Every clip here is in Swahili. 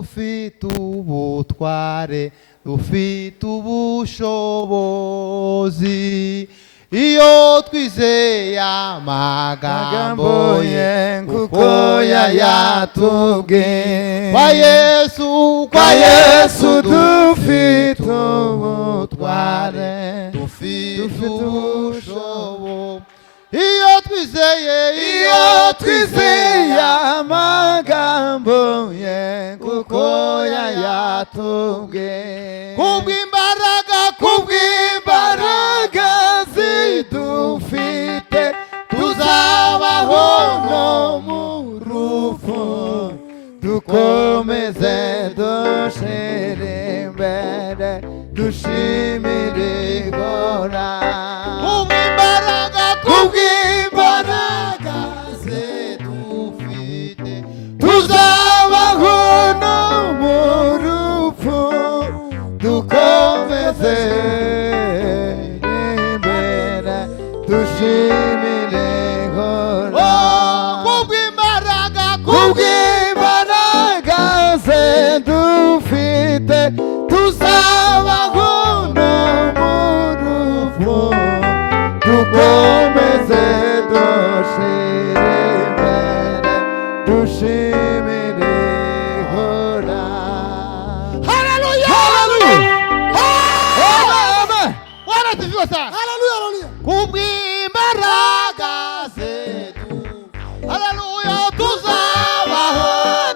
dufite ubutware dufite ubushobozi iyo twizeye amagambo ye kuko yayatubwiye kwa Yesu dufite ubutware dufite ubushobozi iyo twizeye amagambo ye kuko yayatubwiye kubw'imbaraga zidufite tuzabaho no mu rupfu dukomeze dushire imbere dushimire Ihora kubw'imbaraga zidufite tuzabaho no mu rupfu dukomeze imbere dushimire Ihora kubw'imbaraga zidufite tuzabaho no mu rupfu dukomeze dushire imbere dushimire Ihora. Haleluya haleluya amen Bwana asifiwe sana. Haleluya haleluya kubw'imbaraga zetu haleluya tuzabaho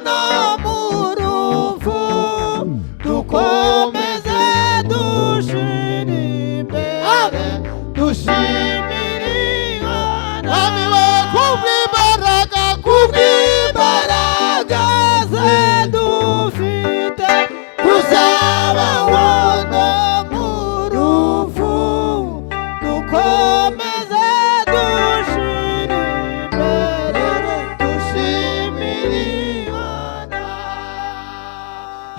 no mu rupfu dukomeze dushire imbere dushimire Ihora kubw'imbaraga zidufite tuzabaho no mu rupfu dukomeze dushire imbere dushimire Ihora.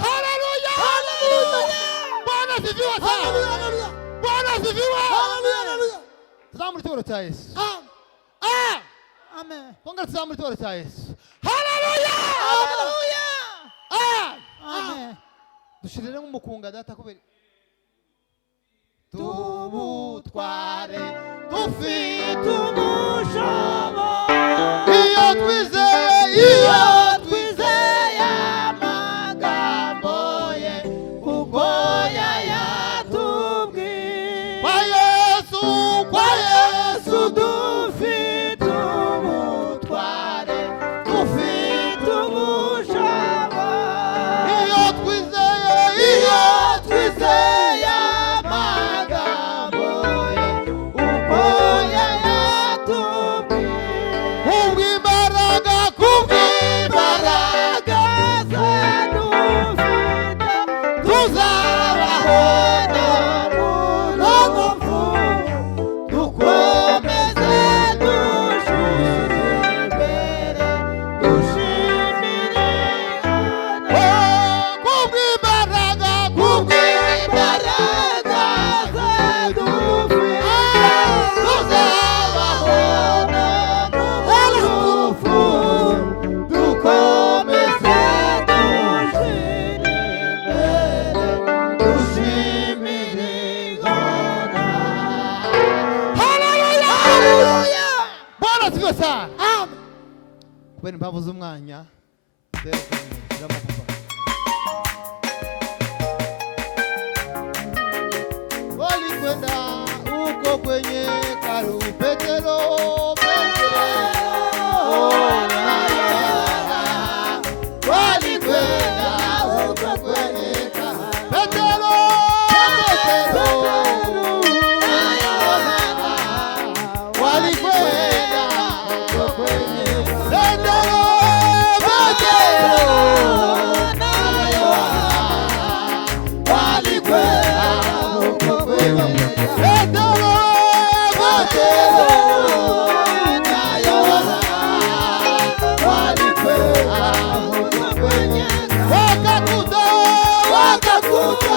Haleluya haleluya Bwana asifiwe sana. Haleluya Bwana asifiwe. Haleluya tuzamura icyubahiro cya Yesu. Amen. Kongera tuzamura icyubahiro cya Yesu. Haleluya haleluya amen. Dushirire nk'umukunga data kubera tubutware dufite ubushobozi iyo twizeye amagambo ye kuko yayatubwiye kwa Yesu dufite ubutware dufite ubushobozi iyo twizeye amagambo ye kuko yayatubwiye kubw'imbaraga zidufite tuzabaho no mu rupfu dukomeze dushire imbere dushimire Ihora kubw'imbaraga zidufite tuzabaho no mu rupfu dukomeze dushire imbere dushimire Ihora. Haleluya haleluya Bwana asifiwe sana. Amen. Kubera impamvu z'umwanya walikwenda huko kwenye karu Petero walikwenda huko kwenye karu Petero walikwenda huko kwenye wakakuta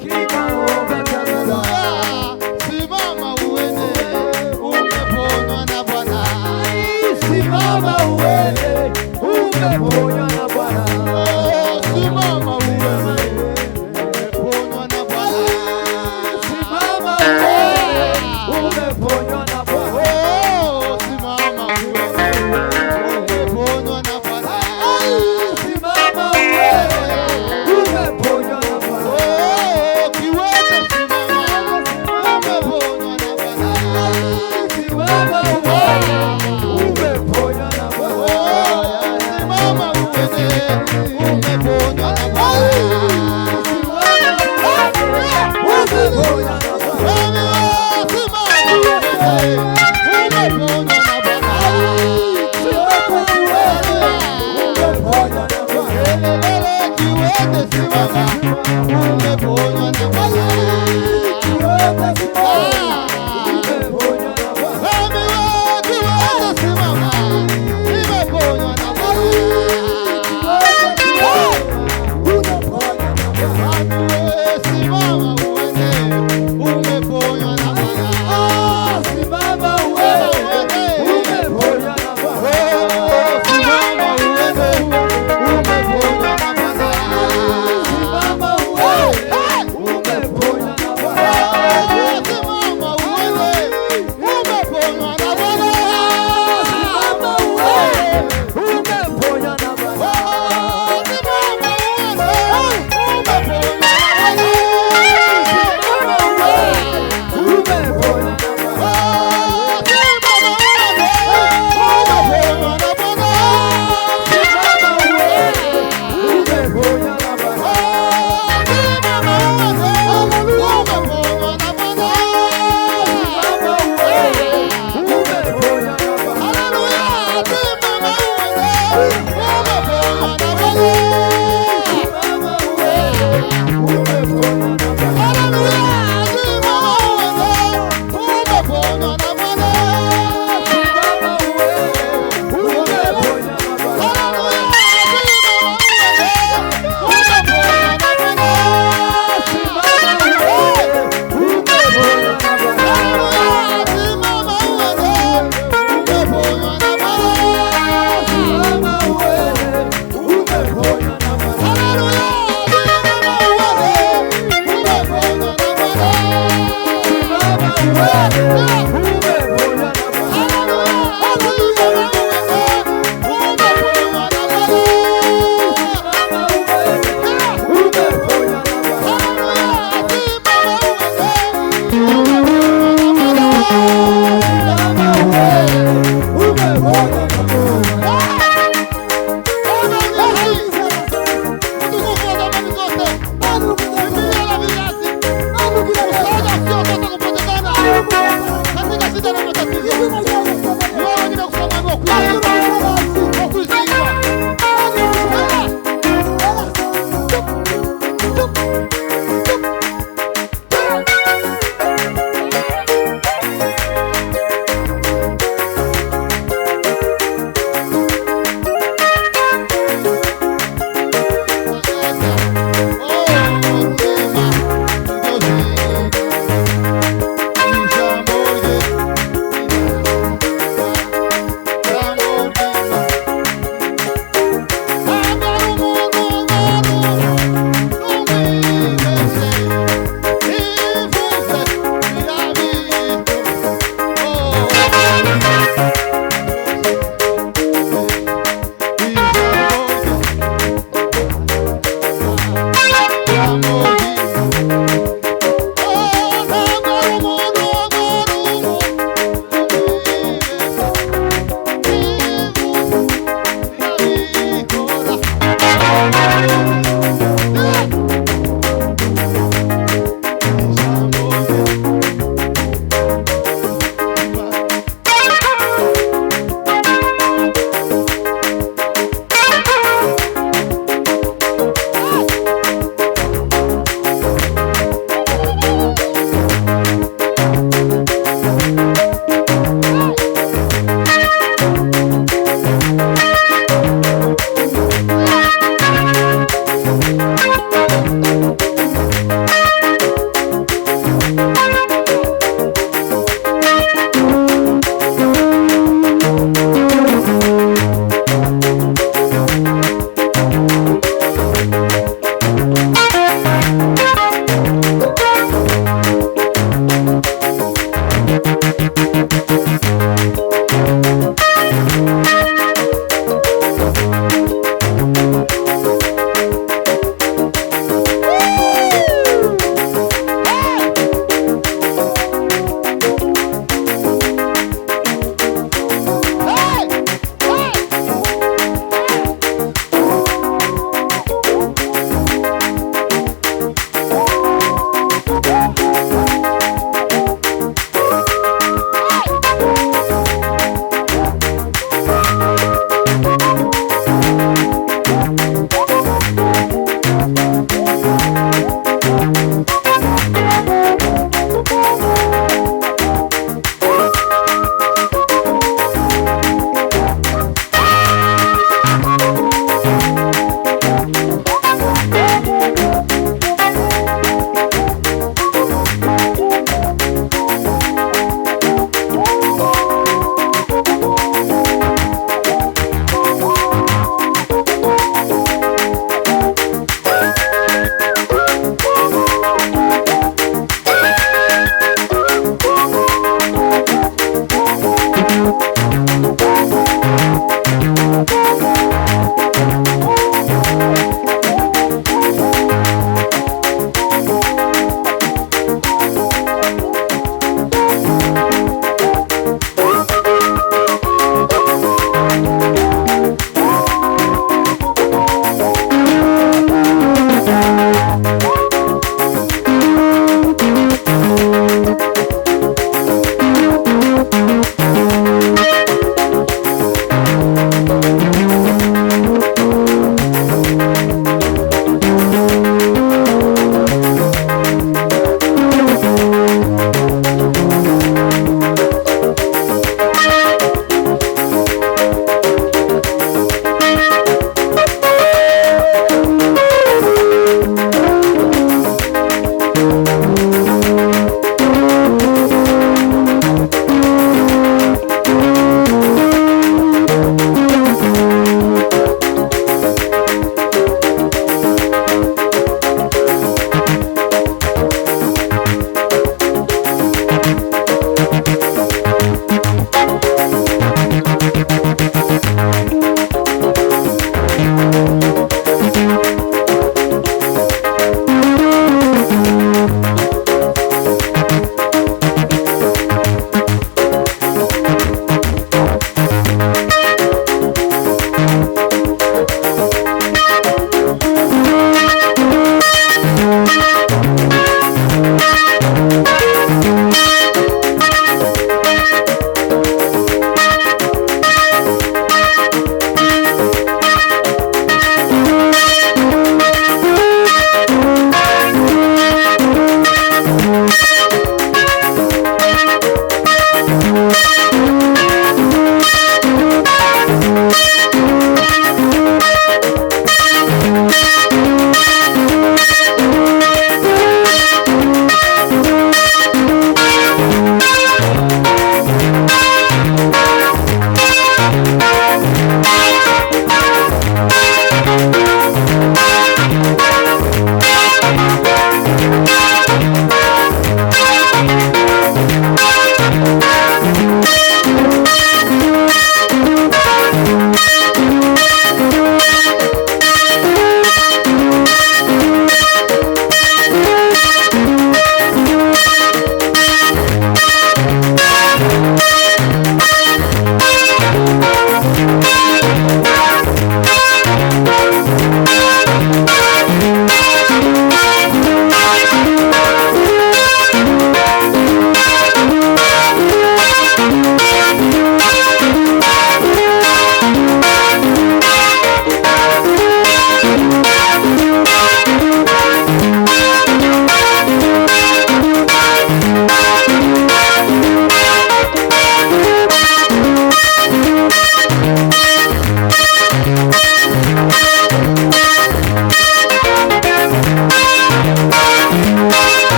Kinaomba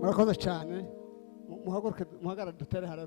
murakoze cyane muhaguruke muhagarare dutere haleluya